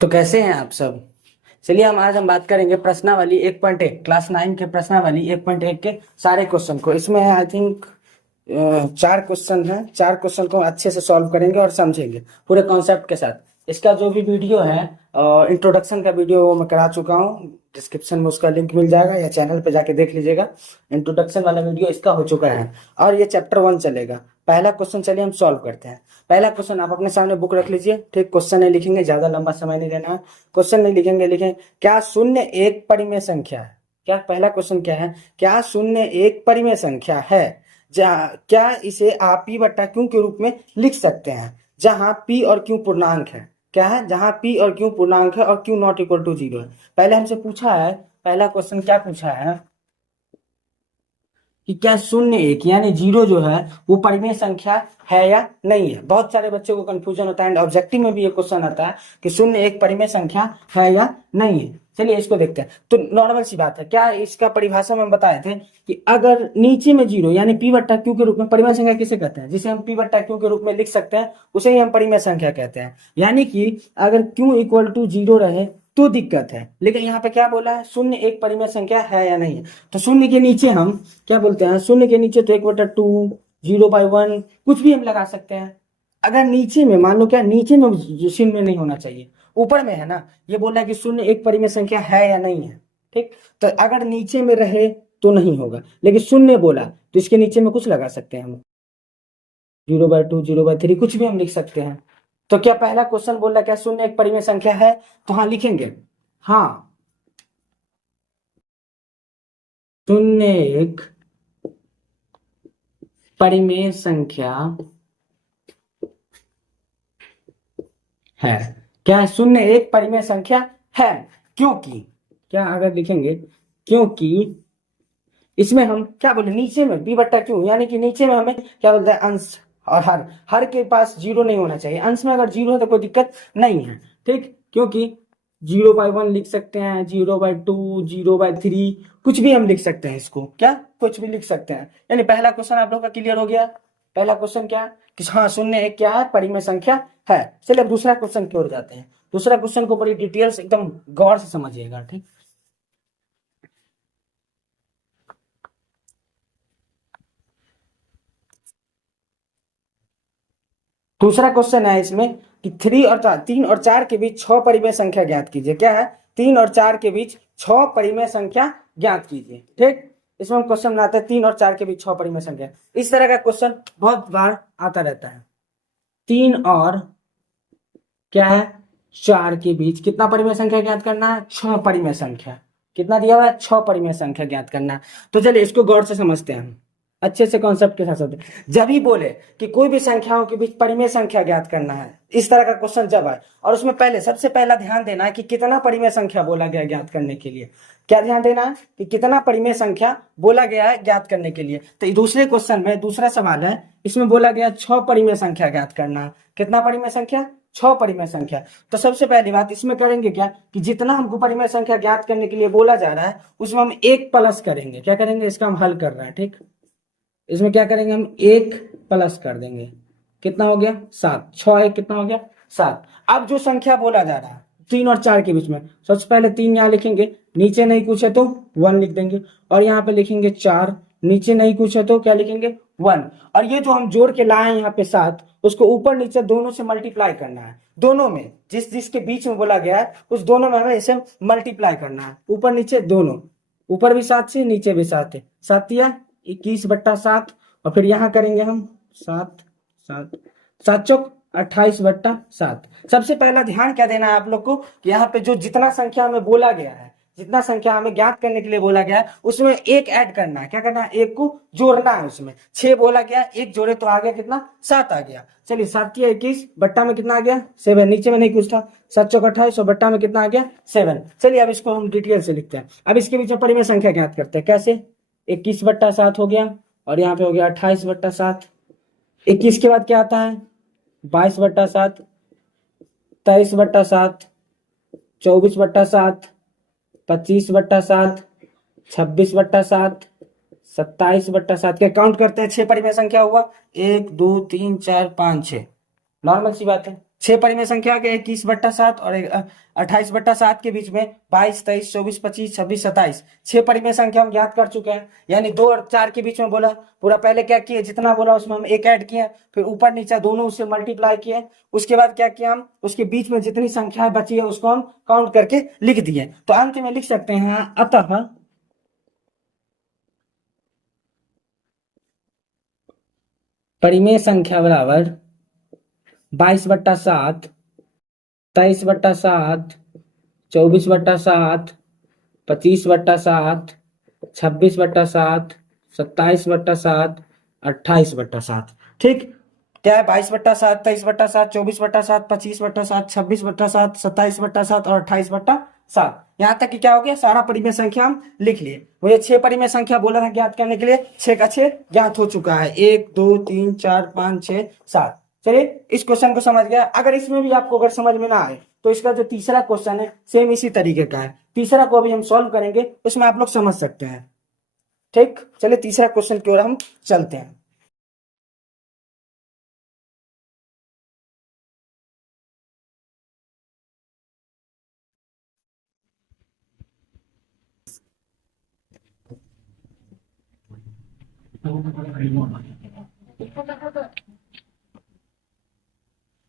तो कैसे हैं आप सब। चलिए आज हम बात करेंगे प्रश्नावली 1.1 क्लास 9 के प्रश्नावली 1.1 के सारे क्वेश्चन को। इसमें आई थिंक 4 क्वेश्चन हैं। 4 क्वेश्चन को अच्छे से सॉल्व करेंगे और समझेंगे पूरे कॉन्सेप्ट के साथ। इसका जो भी वीडियो है इंट्रोडक्शन का वीडियो वो मैं करा चुका हूँ, डिस्क्रिप्शन में उसका लिंक मिल जाएगा या चैनल पे जाके देख लीजिएगा। इंट्रोडक्शन वाला वीडियो इसका हो चुका है और ये चैप्टर 1 चलेगा। पहला क्वेश्चन चलिए हम सॉल्व करते हैं। पहला क्वेश्चन आप अपने सामने बुक रख लीजिए, ठीक। क्वेश्चन नहीं लिखेंगे, ज्यादा लंबा समय नहीं लेना है। क्वेश्चन नहीं लिखेंगे, लिखें क्या शून्य एक परिमेय संख्या है। क्या पहला क्वेश्चन क्या है, क्या शून्य एक परिमेय संख्या है। क्या इसे आप पी बट्टा क्यू के रूप में लिख सकते हैं जहां पी और क्यू पूर्णांक है। क्या है, जहां पी और क्यू पूर्णांक है और क्यू नॉट इक्वल टू 0 है। पहले हमसे पूछा है, पहला क्वेश्चन क्या पूछा है कि क्या शून्य एक यानी 0 जो है वो परिमेय संख्या है या नहीं है। बहुत सारे बच्चों को कंफ्यूजन होता है एंड ऑब्जेक्टिव में भी ये क्वेश्चन आता है कि शून्य एक परिमेय संख्या है या नहीं है। चलिए इसको देखते हैं। तो नॉर्मल सी बात है, क्या इसका परिभाषा में बताए थे कि अगर नीचे में 0 यानी पी बट्टा क्यू के रूप में, परिमेय संख्या किसे कहते हैं, जिसे हम पी बट्टा क्यू के रूप में लिख सकते हैं उसे ही हम परिमेय संख्या कहते हैं। यानी कि अगर क्यू इक्वल टू 0 रहे तो दिक्कत है, लेकिन यहाँ पे क्या बोला है, शून्य एक परिमेय संख्या है या नहीं है। तो शून्य के नीचे हम क्या बोलते हैं, शून्य के नीचे तो 1/2, 0/1 कुछ भी हम लगा सकते हैं। अगर नीचे में मान लो, क्या नीचे में शून्य नहीं होना चाहिए, ऊपर में है ना। ये बोल रहा है कि शून्य एक परिमेय संख्या है या नहीं है, ठीक। तो अगर नीचे में रहे तो नहीं होगा, लेकिन शून्य बोला तो इसके नीचे में कुछ लगा सकते हैं हम, 0/2, 0/3 कुछ भी हम लिख सकते हैं। तो क्या पहला क्वेश्चन बोल रहा है क्या शून्य एक परिमेय संख्या है, तो हाँ लिखेंगे, हाँ शून्य एक परिमेय संख्या है। क्या शून्य एक परिमेय संख्या है, क्योंकि क्या अगर लिखेंगे, क्योंकि इसमें हम क्या बोले, नीचे में बी बट्टा क्यू यानी कि नीचे में हमें क्या बोलते हैं, अंश और हर के पास 0 नहीं होना चाहिए। अंश में अगर 0 है तो कोई दिक्कत नहीं है, ठीक। क्योंकि 0/1 लिख सकते हैं, 0/2, 0/3 कुछ भी हम लिख सकते हैं इसको, क्या कुछ भी लिख सकते हैं। यानी पहला क्वेश्चन आप लोग का क्लियर हो गया। पहला क्वेश्चन क्या कि हाँ शून्य एक क्या है, परिमेय संख्या है। चलिए अब दूसरा क्वेश्चन की ओर जाते हैं। दूसरा क्वेश्चन को बड़ी डिटेल्स एकदम गौर से समझिएगा, ठीक। दूसरा क्वेश्चन है इसमें कि 3 और 4 के बीच 6 परिमेय संख्या ज्ञात कीजिए। क्या है, 3 और 4 के बीच 6 परिमेय संख्या ज्ञात कीजिए, ठीक। इसमें हम क्वेश्चन बनाते हैं 3 और 4 के बीच 6 परिमेय संख्या। इस तरह का क्वेश्चन बहुत बार आता रहता है। 3 और क्या है, 4 के बीच कितना परिमेय संख्या ज्ञात करना है, 6 परिमेय संख्या। कितना दिया हुआ है, 6 परिमेय संख्या ज्ञात करना है। तो चलिए इसको गौर से समझते हैं हम, अच्छे से कॉन्सेप्ट के साथ समझते हैं। जब ही बोले कि कोई भी संख्याओं के बीच परिमेय संख्या ज्ञात करना है, इस तरह का क्वेश्चन जब आए, और उसमें पहले सबसे पहला ध्यान देना है कि कितना परिमेय संख्या बोला गया ज्ञात करने के लिए। क्या ध्यान देना है कि कितना परिमेय संख्या बोला गया है ज्ञात करने के लिए। तो दूसरे क्वेश्चन में दूसरा सवाल है, इसमें बोला गया 6 परिमेय संख्या ज्ञात करना है। कितना परिमेय संख्या, 6 परिमेय संख्या। तो सबसे पहली बात इसमें करेंगे क्या कि जितना हमको परिमेय संख्या ज्ञात करने के लिए बोला जा रहा है उसमें हम 1 प्लस करेंगे। क्या करेंगे, इसका हम हल कर रहे हैं, ठीक। इसमें क्या करेंगे, हम 1 प्लस कर देंगे। कितना हो गया, 7। 6 1 कितना हो गया, 7। अब जो संख्या बोला जा रहा है 3 और 4 के बीच में, सबसे पहले 3 यहाँ लिखेंगे, नीचे नहीं कुछ है तो 1 लिख देंगे, और यहाँ पे लिखेंगे 4, नीचे नहीं कुछ है तो क्या लिखेंगे, 1। और ये जो हम जोड़ के लाए हैं यहाँ पे 7, उसको ऊपर नीचे दोनों से मल्टीप्लाई करना है। दोनों में जिस जिसके बीच में बोला गया है उस दोनों में हमें इसे मल्टीप्लाई करना है, ऊपर नीचे दोनों। ऊपर भी 7 से, नीचे भी 7 है, 7 × 21/7। और फिर यहाँ करेंगे हम 7 7 7 चौक 28/7। सबसे पहला ध्यान क्या देना है आप लोग को कि यहाँ पे जो जितना संख्या हमें बोला गया है, जितना संख्या हमें ज्ञात करने के लिए बोला गया है उसमें 1 ऐड करना है। क्या करना है, 1 को जोड़ना है। उसमें 6 बोला गया, 1 जोड़े तो आ गया कितना, 7 आ गया। चलिए 7 या 21 बट्टा में कितना आ गया, 7। नीचे में नहीं कुछ था, 7 चौक 28 और बट्टा में कितना आ गया, 7। चलिए अब इसको हम डिटेल से लिखते हैं। अब इसके बीच में परिमेय संख्या ज्ञात करते हैं। कैसे, 21/7 हो गया, और यहाँ पे हो गया 28/7। 21 के बाद क्या आता है, 22/7, 23/7, 24/7, 25/7, 26/7, 27/7 के काउंट करते हैं। 6 परिमेय संख्या हुआ, 1 2 3 4 5 6। नॉर्मल सी बात है, छह परिमेय संख्या के 21/7 और 28/7 के बीच में 22, 23, 24, 25, 26, 27 छह परिमेय संख्या हम ज्ञात कर चुके हैं। यानी 2 और 4 के बीच में बोला पूरा, पहले क्या किए, जितना बोला उसमें हम एक ऐड किए, फिर ऊपर नीचे दोनों उससे मल्टीप्लाई किए, उसके बाद क्या किया, हम उसके बीच में जितनी संख्या बची है उसको हम काउंट करके लिख दिए। तो अंत में लिख सकते हैं अतः परिमेय संख्या बराबर 22/7, 23/7, 24/7, 25/7, 26/7, 27/7, 28/7। ठीक, क्या है, 22/7, 23/7, 24/7, 25/7, 26/7, 27/7 और 28/7। यहां तक कि क्या हो गया, सारा परिमेय संख्या हम लिख लिए। मुझे 6 परिमेय संख्या बोला था ज्ञात करने के लिए, 6 का 6 ज्ञात हो चुका है। 1 2 3 4 5 6 7। चलिए इस क्वेश्चन को समझ गया। अगर इसमें भी आपको अगर समझ में ना आए तो इसका जो तीसरा क्वेश्चन है सेम इसी तरीके का है, तीसरा को भी हम सॉल्व करेंगे, उसमें आप लोग समझ सकते हैं। ठीक, चलिए तीसरा क्वेश्चन की ओर हम चलते हैं।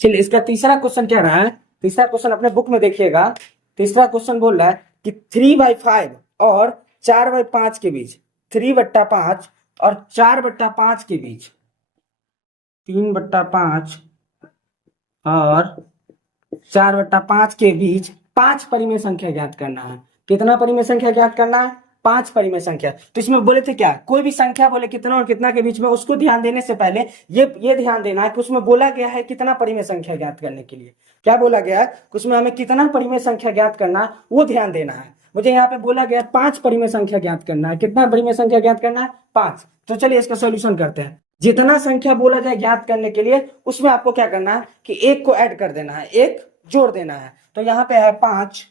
चलिए इसका तीसरा क्वेश्चन क्या रहा है, तीसरा क्वेश्चन अपने बुक में देखिएगा। तीसरा क्वेश्चन बोल रहा है कि 3/5 और 4/5 के बीच, 3/5 और 4/5 के बीच, 3/5 और 4/5 के बीच 5 परिमेय संख्या ज्ञात करना है। कितना परिमेय संख्या ज्ञात करना है, 5 परिमेय संख्या। तो इसमें बोले थे क्या, कोई भी संख्या बोले कितना और कितना के बीच में, उसको ध्यान देने से पहले ये ध्यान देना है कि उसमें बोला गया है कितना परिमेय संख्या ज्ञात करने के लिए। क्या बोला गया है, उसमें हमें कितना परिमेय संख्या ज्ञात करना है वो ध्यान देना है। मुझे यहाँ पे बोला गया 5 परिमेय संख्या ज्ञात करना है। कितना परिमेय संख्या ज्ञात करना है, 5। तो चलिए इसका सोल्यूशन करते हैं। जितना संख्या बोला जाए ज्ञात करने के लिए, उसमें आपको क्या करना है कि एक को ऐड कर देना है, एक जोड़ देना है। तो यहाँ पे है 5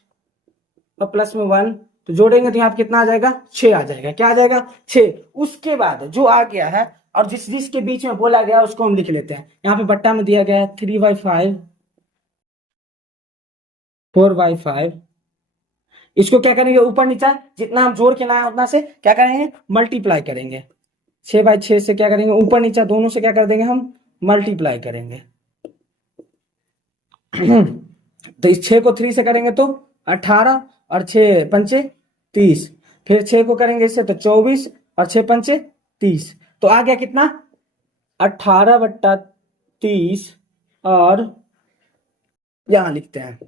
और प्लस में 1, तो जोड़ेंगे तो यहाँ पे कितना आ जाएगा, 6 आ जाएगा। क्या आ जाएगा, 6। उसके बाद जो आ गया है और जिस जिसके बीच में बोला गया उसको हम लिख लेते हैं। यहाँ पे बट्टा में दिया गया है 3/5, 4/5। इसको क्या करेंगे, ऊपर नीचा जितना हम जोड़ के लाए उतना से क्या करेंगे, मल्टीप्लाई करेंगे। 6/6 से क्या करेंगे, ऊपर नीचा दोनों से क्या कर देंगे, हम मल्टीप्लाई करेंगे। तो इस 6 को 3 से करेंगे तो 18 और 6 पंचे 30, फिर 6 को करेंगे इससे तो 24 और 6 पंचे 30। तो आ गया कितना, 18/30। और यहां लिखते हैं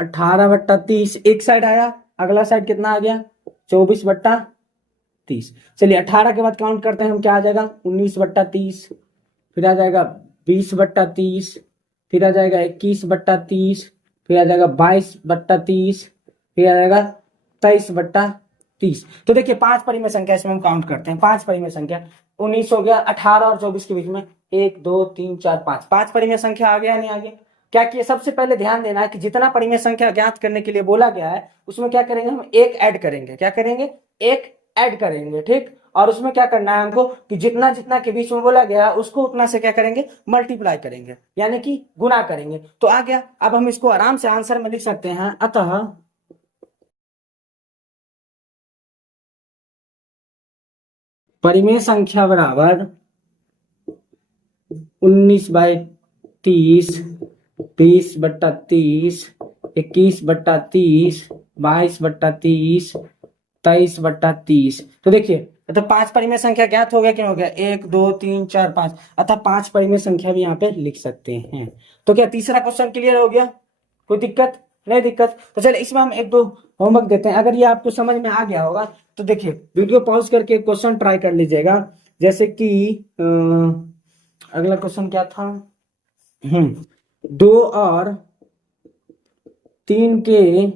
18/30, एक साइड आया, अगला साइड कितना आ गया, 24/30। चलिए 18 के बाद काउंट करते हैं हम, क्या आ जाएगा, 19/30, फिर आ जाएगा 20/30, फिर आ जाएगा 21/30, फिर आ जाएगा 22/30, फिर आ जाएगा 23/30। तो देखिए 5 परिमेय संख्या इसमें हम काउंट करते हैं। 5 परिमेय संख्या, 19 हो गया, 18 और 24 के बीच में 1 2 3 4 5, 5 परिमेय संख्या आ गया, नहीं आ गया। क्या किए, सबसे पहले ध्यान देना है कि जितना परिमेय संख्या ज्ञात करने के लिए बोला गया है उसमें क्या करेंगे, हम एक ऐड करेंगे। क्या करेंगे, एक ऐड करेंगे। ठीक, और उसमें क्या करना है हमको कि जितना जितना के बीच में बोला गया उसको उतना से क्या करेंगे, मल्टीप्लाई करेंगे, यानी कि गुना करेंगे। तो आ गया। अब हम इसको आराम से आंसर में लिख सकते हैं, अतः परिमेय संख्या बराबर 19/30, 20/30, 21/30, 22/30, 23/30। तो देखिए तो 5 परिमेय संख्या ज्ञात हो गया कि हो गया, 1 2 3 4 5, अतः 5 परिमेय संख्या भी यहाँ पे लिख सकते हैं। तो क्या तीसरा क्वेश्चन क्लियर हो गया, कोई दिक्कत नहीं, दिक्कत। तो चलिए इसमें हम एक दो होमवर्क देते हैं। अगर ये आपको समझ में आ गया होगा तो देखिए वीडियो पॉज करके क्वेश्चन ट्राई कर लीजिएगा। जैसे कि अगला क्वेश्चन क्या था, 2 और 3 के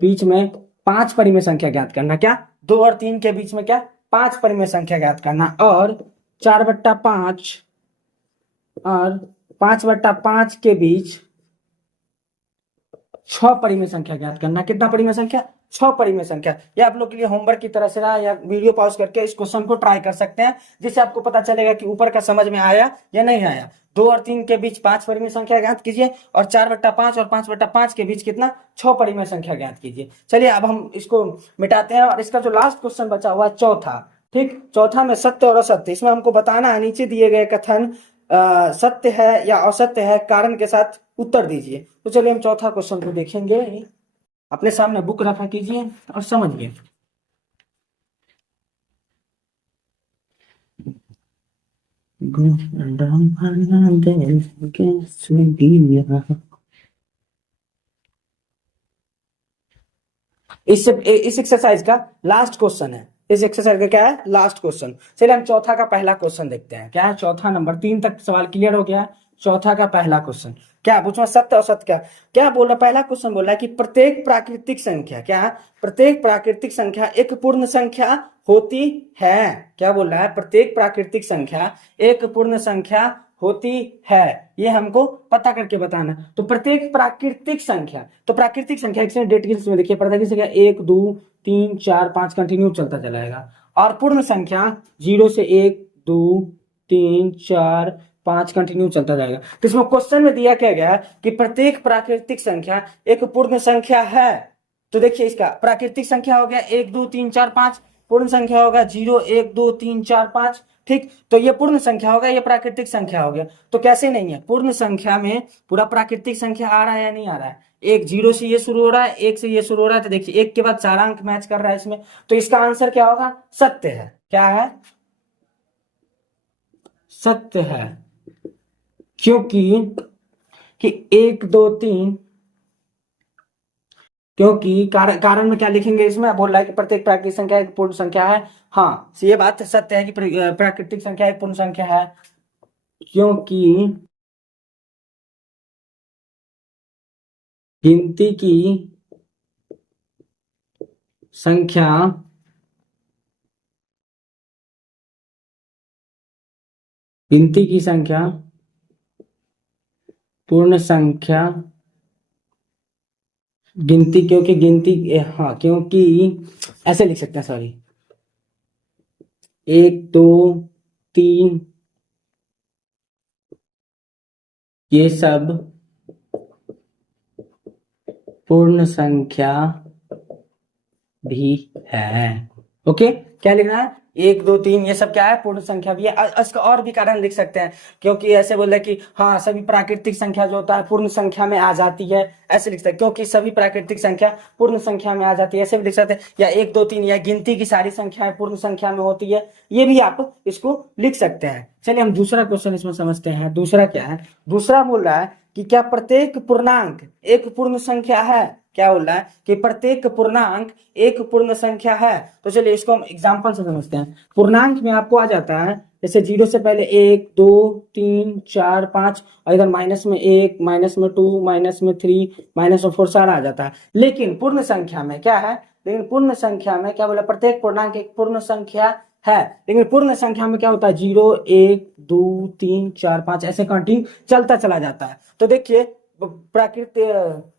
बीच में 5 परिमेय संख्या ज्ञात करना। क्या, 2 और 3 के बीच में क्या, 5 परिमेय संख्या ज्ञात करना। और 4/5 और 5/5 के बीच 6 परिमेय संख्या ज्ञात करना। कितना परिमेय संख्या, 6 परिमेय संख्या। या आप लोग के लिए होमवर्क की तरह से रहा, या वीडियो पॉज करके इस क्वेश्चन को ट्राई कर सकते हैं, जिससे आपको पता चलेगा कि ऊपर का समझ में आया या नहीं आया। 2 और 3 के बीच 5 परिमेय संख्या ज्ञात कीजिए और 4/5 और 5/5 के बीच कितना 6 परिमेय संख्या ज्ञात कीजिए। चलिए अब हम इसको मिटाते हैं और इसका जो लास्ट क्वेश्चन बचा हुआ है चौथा, ठीक, चौथा में सत्य और असत्य, इसमें हमको बताना है नीचे दिए गए कथन सत्य है या असत्य है, कारण के साथ उत्तर दीजिए। तो चलिए हम चौथा क्वेश्चन को देखेंगे। अपने सामने बुक रखा कीजिए और समझिए। इस एक्सरसाइज का लास्ट क्वेश्चन है, इस एक्सरसाइज का क्या है लास्ट क्वेश्चन। चलिए हम चौथा का पहला क्वेश्चन देखते हैं। क्या है चौथा नंबर 3 तक सवाल क्लियर हो गया है। चौथा का पहला क्वेश्चन क्या पूछा, सत्य और सत्य क्या क्या बोल रहा है। पहला क्वेश्चन बोल रहा है कि प्रत्येक प्राकृतिक संख्या, क्या है, प्रत्येक प्राकृतिक संख्या एक पूर्ण संख्या होती है। क्या बोल रहा है, प्रत्येक प्राकृतिक संख्या एक पूर्ण संख्या होती है, ये हमको पता करके बताना। तो प्रत्येक प्राकृतिक संख्या, तो प्राकृतिक संख्या डिटेल्स में देखिए, प्राकृतिक संख्या 1 2 3 4 5 कंटिन्यू चलता चलाएगा, और पूर्ण संख्या 0 से 1 2 3 4 5 कंटिन्यू चलता जाएगा। तो इसमें क्वेश्चन में दिया क्या गया कि प्रत्येक प्राकृतिक संख्या एक पूर्ण संख्या है। तो देखिए इसका प्राकृतिक संख्या हो गया 1 2 3 4 5, पूर्ण संख्या होगा 0 1 2 3 4 5, ठीक। तो ये पूर्ण संख्या होगा, ये प्राकृतिक संख्या हो गया। तो कैसे नहीं है, पूर्ण संख्या में पूरा प्राकृतिक संख्या आ रहा है या नहीं आ रहा है। एक 0 से ये शुरू हो रहा है, 1 से ये शुरू हो रहा है, तो देखिए 1 के बाद 4 अंक मैच कर रहा है इसमें। तो इसका आंसर क्या होगा, सत्य है। क्या है, सत्य है। क्योंकि 1 2 3, क्योंकि कारण में क्या लिखेंगे, इसमें बोल रहा है कि प्रत्येक प्राकृतिक संख्या एक पूर्ण संख्या है। हाँ, ये बात सत्य है कि प्राकृतिक संख्या एक पूर्ण संख्या है, क्योंकि गिनती की संख्या पूर्ण संख्या, क्योंकि ऐसे लिख सकते हैं, सॉरी, 1 2 3 ये सब पूर्ण संख्या भी है। ओके, क्या लिखना है, 1 2 3 ये सब क्या है, पूर्ण संख्या भी है। इसका और भी कारण लिख सकते हैं, क्योंकि ऐसे बोल रहे कि हाँ सभी प्राकृतिक संख्या जो होता है पूर्ण संख्या में आ जाती है, ऐसे लिख सकते हैं, क्योंकि सभी प्राकृतिक संख्या पूर्ण संख्या में आ जाती है, ऐसे भी लिख सकते हैं। या 1 2 3 या गिनती की सारी संख्याएं पूर्ण संख्या में होती है, ये भी आप इसको लिख सकते हैं। चलिए हम दूसरा क्वेश्चन इसमें समझते हैं। दूसरा क्या है, दूसरा बोल रहा है कि क्या प्रत्येक पूर्णांक एक पूर्ण संख्या है। क्या बोल रहा है कि प्रत्येक पूर्णांक एक पूर्ण संख्या है। तो चलिए इसको हम एग्जांपल से समझते हैं। पूर्णांक में आपको आ जाता है जैसे 0 से पहले 1 2 3 4 5, और इधर माइनस में 1 माइनस में 2 माइनस में 3 माइनस में 4 सारा आ जाता है। लेकिन पूर्ण संख्या में क्या है, लेकिन पूर्ण संख्या में क्या बोला, प्रत्येक पूर्णांक एक पूर्ण संख्या है। लेकिन पूर्ण संख्या में क्या होता है, 0 1 2 3 4 5 ऐसे कंटिन्यू चलता चला जाता है। तो देखिए प्राकृतिक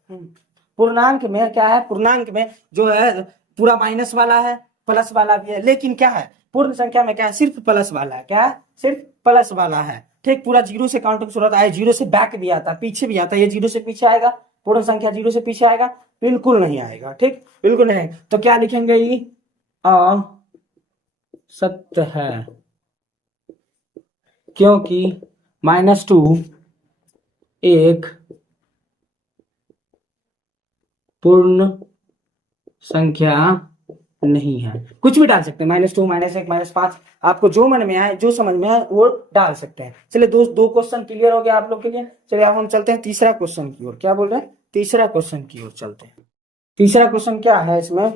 पूर्णांक में क्या है, पूर्णांक में जो है पूरा माइनस वाला है, प्लस वाला भी है, लेकिन क्या है पूर्ण संख्या में क्या है, सिर्फ प्लस वाला है। क्या है, सिर्फ प्लस वाला है, ठीक। पूरा 0 से काउंटिंग शुरू होता है, 0 से बैक भी आता है, पीछे भी आता है। ये 0 से पीछे आएगा, पूर्ण संख्या 0 से पीछे आएगा, बिल्कुल नहीं आएगा, ठीक, बिल्कुल नहीं। तो क्या लिखेंगे, ये असत्य है, क्योंकि -2 एक पूर्ण संख्या नहीं है। कुछ भी डाल सकते हैं, -2 -1 -5, आपको जो मन में आए, जो समझ में आए वो डाल सकते हैं। चलिए दो क्वेश्चन क्लियर हो गया आप लोग के लिए। चलिए अब हम चलते हैं तीसरा क्वेश्चन की ओर। क्या बोल रहे हैं, तीसरा क्वेश्चन की ओर चलते हैं। तीसरा क्वेश्चन क्या है इसमें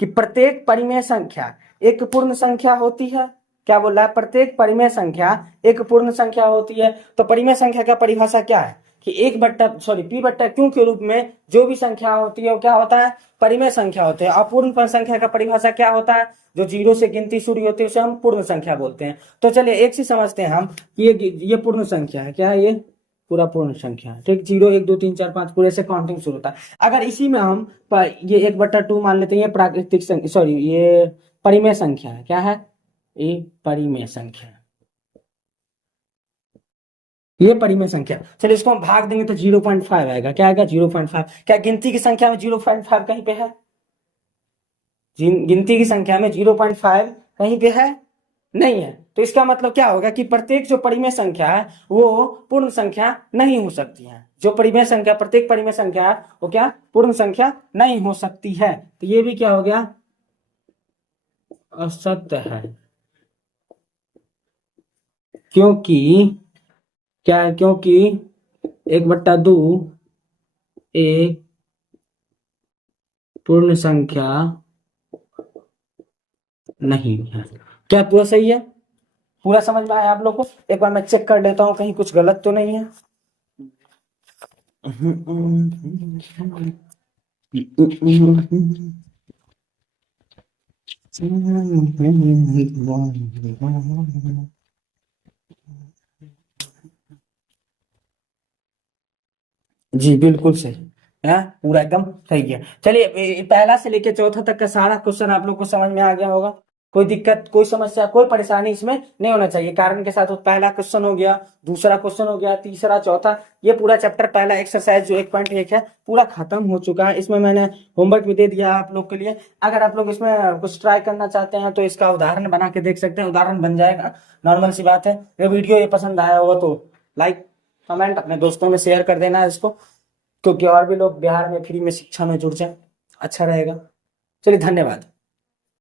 कि प्रत्येक परिमेय संख्या एक पूर्ण संख्या होती है। क्या बोल रहा है, प्रत्येक परिमेय संख्या एक पूर्ण संख्या होती है। तो परिमेय संख्या का परिभाषा क्या है कि P/Q के रूप में जो भी संख्या होती है वो क्या होता है, परिमेय संख्या होते हैं। अपूर्ण संख्या का परिभाषा क्या होता है, जो 0 से गिनती शुरू होती है उसे हम पूर्ण संख्या बोलते हैं। तो चलिए एक चीज समझते हैं हम, ये पूर्ण संख्या है। क्या है, ये पूरा पूर्ण संख्या है, ठीक। 0 1 2 3 4 5 पूरे से काउंटिंग शुरू होता है। अगर इसी में हम ये 1/2 मान लेते हैं, ये प्राकृतिक संख्या, सॉरी ये परिमेय संख्या है। क्या है, ये परिमेय संख्या। ये परिमेय संख्या। चलिए इसको हम भाग देंगे तो 0.5 आएगा। क्या आएगा? 0.5। क्या गिनती की संख्या में 0.5 कहीं पे है? गिनती की संख्या में 0.5 कहीं पे है? नहीं है। तो इसका मतलब क्या होगा कि प्रत्येक जो परिमेय संख्या है वो पूर्ण संख्या नहीं हो सकती है। जो परिमेय संख्या, प्रत्येक परिमेय संख्या है वो क्या? पूर्ण संख्या नहीं हो सकती है। तो ये भी क्या हो गया? असत्य है। क्योंकि क्या है? क्योंकि 1/2 एक पूर्ण संख्या नहीं है। क्या पूरा सही है? पूरा समझ में आया आप लोग को? एक बार मैं चेक कर लेता हूँ कहीं कुछ गलत तो नहीं है। जी बिल्कुल सही है, पूरा एकदम सही है। चलिए पहला से लेके चौथा तक का सारा क्वेश्चन आप लोग को समझ में आ गया होगा। कोई दिक्कत, कोई समस्या, कोई परेशानी इसमें नहीं होना चाहिए। कारण के साथ पहला क्वेश्चन हो गया, दूसरा क्वेश्चन हो गया, तीसरा, चौथा, ये पूरा चैप्टर पहला एक्सरसाइज जो 1.1 है पूरा खत्म हो चुका है। इसमें मैंने होमवर्क भी दे दिया आप लोग के लिए। अगर आप लोग इसमें कुछ ट्राई करना चाहते हैं तो इसका उदाहरण बना के देख सकते हैं। उदाहरण बन जाएगा, नॉर्मल सी बात है। ये वीडियो ये पसंद आया होगा तो लाइक कमेंट अपने दोस्तों में शेयर कर देना इसको, क्योंकि और भी लोग बिहार में फ्री में शिक्षा में जुड़ जाए, अच्छा रहेगा। चलिए धन्यवाद।